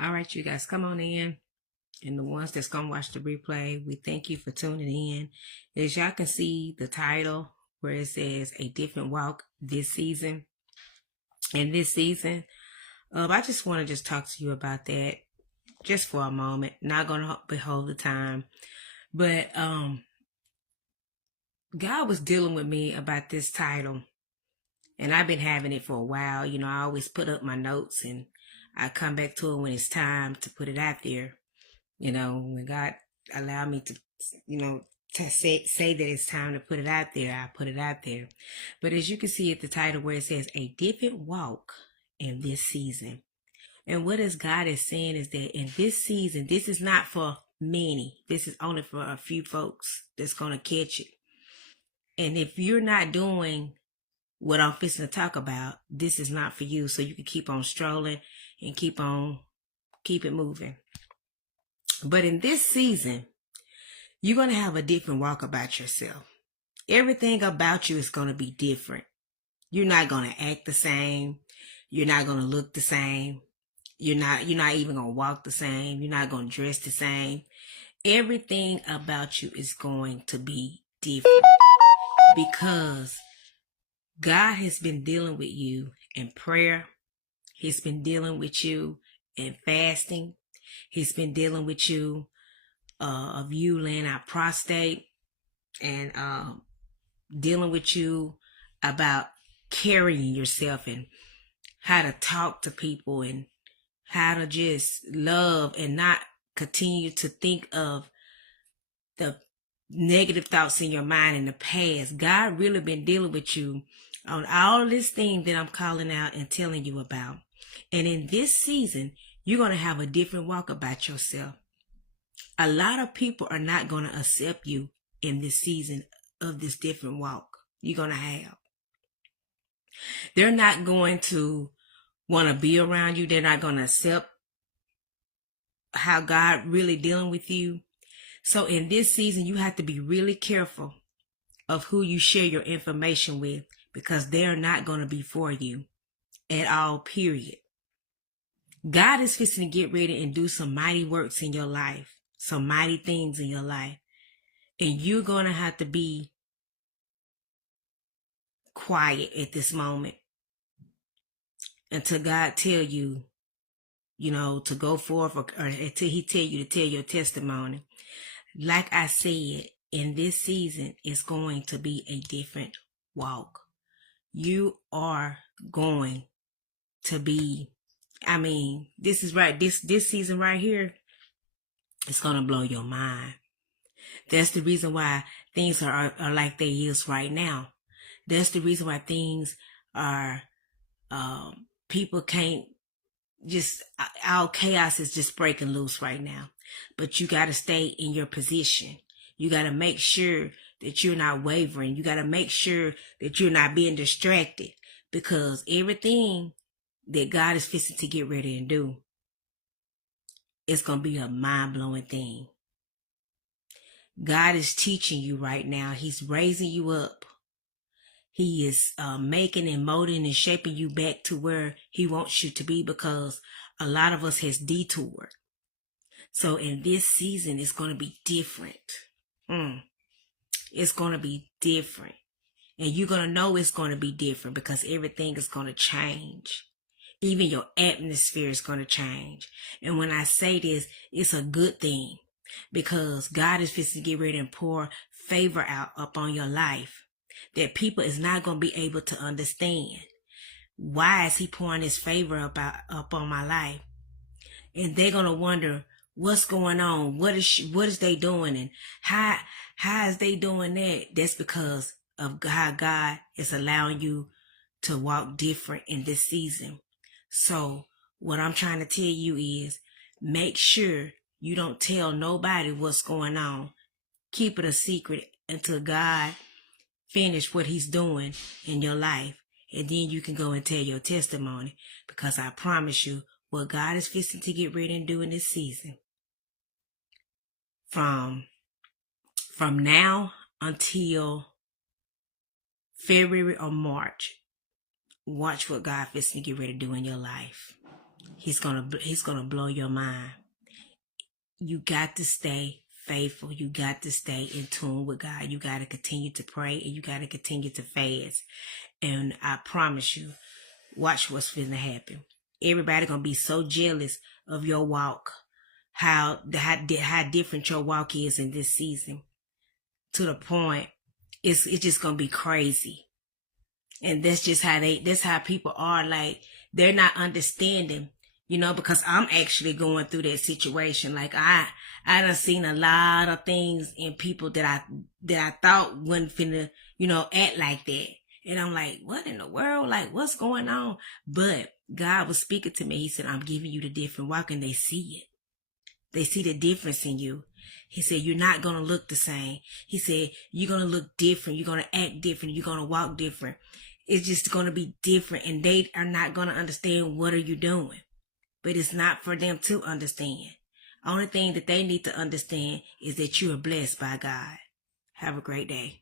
All right, you guys, come on in. And the ones that's going to watch the replay, we thank you for tuning in. As y'all can see the title where it says A Different Walk this season. And this season, I just want to just talk to you about that just for a moment. Not going to behold the time. But God was dealing with me about this title. And I've been having it for a while. You know, I always put up my notes and I come back to it when it's time to put it out there. You know, when God allowed me to, to say that it's time to put it out there, I put it out there. But as you can see at the title where it says A Different Walk in this season. And what is God is saying is that in this season, this is not for many. This is only for a few folks that's going to catch it. And if you're not doing what I'm fixing to talk about, this is not for you. So you can keep on strolling and keep it moving. But in this season, you're going to have a different walk about yourself. Everything about you is going to be different. You're not going to act the same. You're not going to look the same. You're not even going to walk the same. You're not going to dress the same. Everything about you is going to be different because God has been dealing with you in prayer. He's been dealing with you in fasting. He's been dealing with you of you laying out prostate and dealing with you about carrying yourself and how to talk to people and how to just love and not continue to think of the negative thoughts in your mind in the past. God really been dealing with you on all this thing that I'm calling out and telling you about. And in this season, you're going to have a different walk about yourself. A lot of people are not going to accept you in this season of this different walk you're going to have. They're not going to want to be around you. They're not going to accept how God really dealing with you. So in this season, you have to be really careful of who you share your information with because they're not going to be for you at all, period. God is fixing to get ready and do some mighty works in your life, some mighty things in your life. And you're going to have to be quiet at this moment until God tell you, to go forth or until he tell you to tell your testimony. Like I said, in this season, it's going to be a different walk. You are going to be, this is right. This season right here, it's going to blow your mind. That's the reason why things are like they is right now. That's the reason why things are, people can't just, all chaos is just breaking loose right now. But you got to stay in your position. You got to make sure that you're not wavering. You got to make sure that you're not being distracted because everything that God is fixing to get ready and do, it's going to be a mind-blowing thing. God is teaching you right now. He's raising you up. He is making and molding and shaping you back to where he wants you to be because a lot of us has detoured. So in this season, it's going to be different. It's going to be different. And you're going to know it's going to be different because everything is going to change. Even your atmosphere is going to change. And when I say this, it's a good thing because God is fixing to get ready and pour favor out upon your life that people is not going to be able to understand. Why is he pouring his favor up on my life? And they're going to wonder, what's going on? What is they doing? And how is they doing that? That's because of how God is allowing you to walk different in this season. So what I'm trying to tell you is make sure you don't tell nobody what's going on. Keep it a secret until God finish what he's doing in your life. And then you can go and tell your testimony because I promise you what God is fixing to get ready and do in this season. From now until February or March, watch what God fixing to get ready to do in your life. He's gonna blow your mind. You got to stay faithful. You got to stay in tune with God. You got to continue to pray, and you got to continue to fast. And I promise you, watch what's finna happen. Everybody gonna be so jealous of your walk, how different your walk is in this season, to the point it's just gonna be crazy. And that's how people are. Like, they're not understanding, because I'm actually going through that situation. Like, I done seen a lot of things in people that I thought wouldn't finna, act like that. And I'm like, what in the world? Like, what's going on? But God was speaking to me. He said, I'm giving you the different walk, and they see it. They see the difference in you. He said, you're not going to look the same. He said, you're going to look different. You're going to act different. You're going to walk different. It's just going to be different. And they are not going to understand, what are you doing? But it's not for them to understand. Only thing that they need to understand is that you are blessed by God. Have a great day.